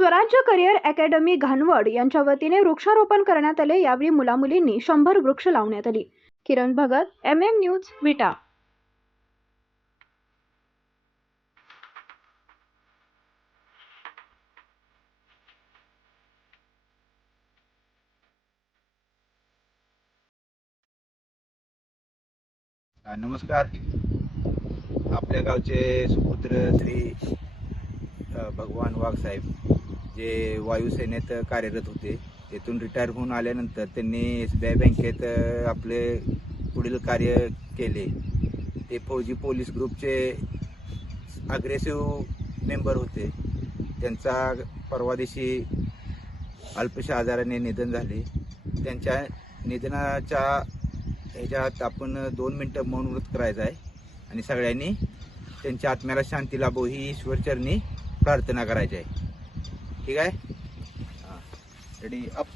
स्वराज्य career academy घाणवड यांच्या वतीने वृक्षारोपण करण्यात आले. यावेळी मुलामुलींनी शंभर वृक्ष लावण्यात आली. Kiran Bhagat M M news Vita. नमस्कार. आपल्या गावचे सुपुत्र श्री भगवान वाघसाहेब जे वायुसेनेत कार्यरत होते तेथून रिटायर होऊन आल्यानंतर त्यांनी एस बी आय बँकेत आपले पुढील कार्य केले. ते फौजी पोलीस ग्रुपचे अग्रेसिव्ह मेंबर होते. त्यांचा परवा दिवशी अल्पशा आजाराने निधन झाले. त्यांच्या निधनाच्या ह्याच्यात आपण दोन मिनटं मौन व्रत करायचं आहे. आणि सगळ्यांनी त्यांच्या आत्म्याला शांती लाभो. ही ईश्वरचरणी प्रार्थना करायची आहे. ठीक आहे? रेडी अप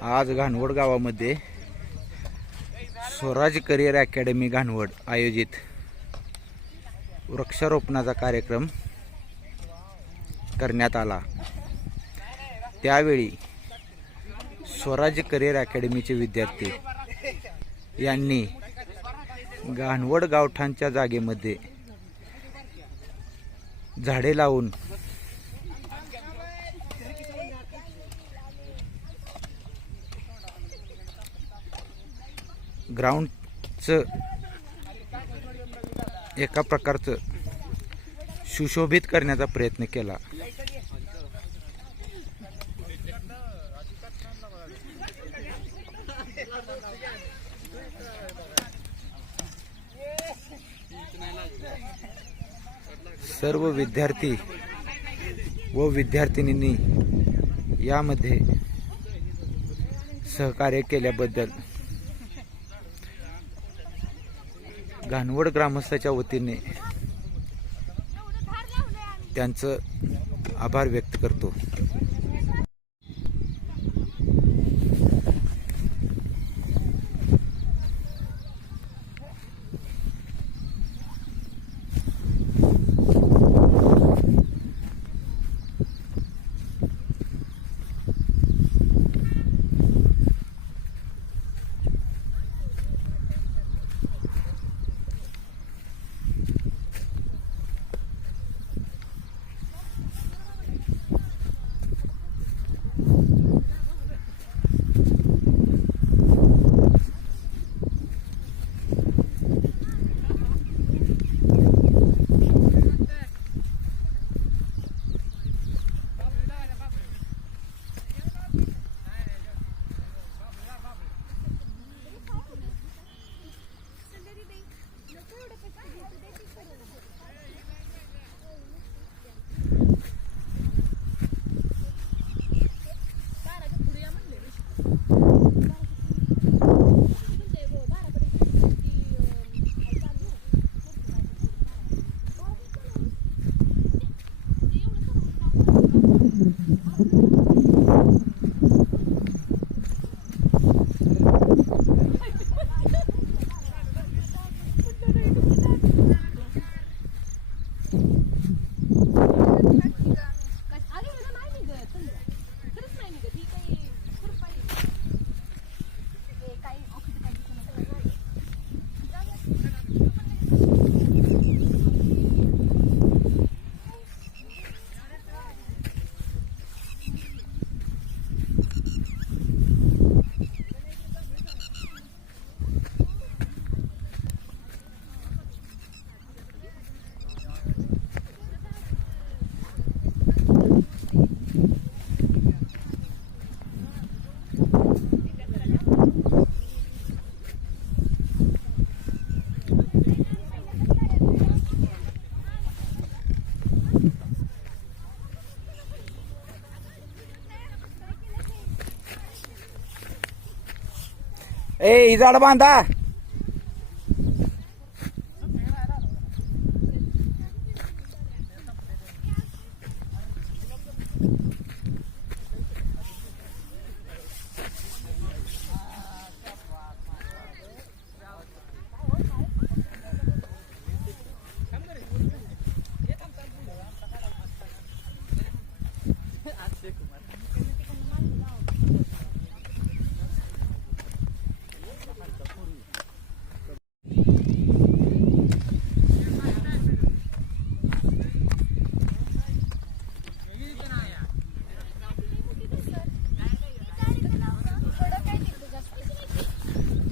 आज घाणवड गावामध्ये स्वराज करिअर अकॅडमी घाणवड आयोजित वृक्षारोपणाचा कार्यक्रम करण्यात आला. त्यावेळी स्वराज करिअर अकॅडमीचे विद्यार्थी यांनी घाणवड गावठाणच्या जागेमध्ये झाडे लावून ग्राउंडचं एका प्रकारचं सुशोभित करण्याचा प्रयत्न केला. सर्व विद्यार्थी व विद्यार्थिनींनी यामध्ये सहकार्य केल्याबद्दल घाणवड ग्रामस्थाच्या वतीने त्यांचं आभार व्यक्त करतो. ए ही झाड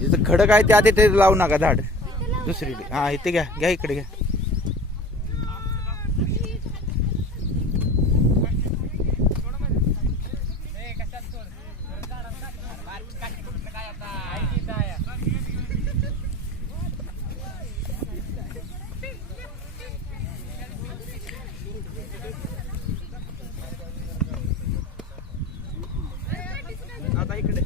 जिथं खडक आहे त्या तिथे लावू नका झाड. दुसरी हा इथे घ्या घ्या इकडे घ्या. आता इकडे.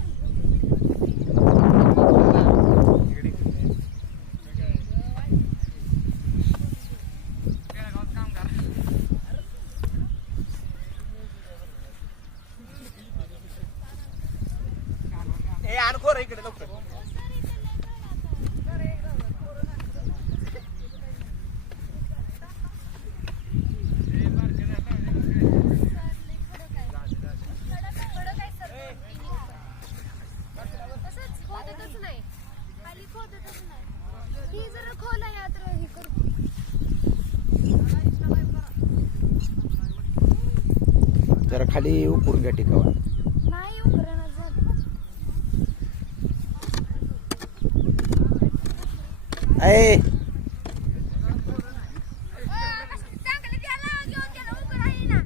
ए आणखो रे इकडे लवकर. तसंच खोदतच नाही खाली खोदतच नाही जरा खोल आहे आता करू जरा खाली उकरून घ्या टिकावा. नाही 哎.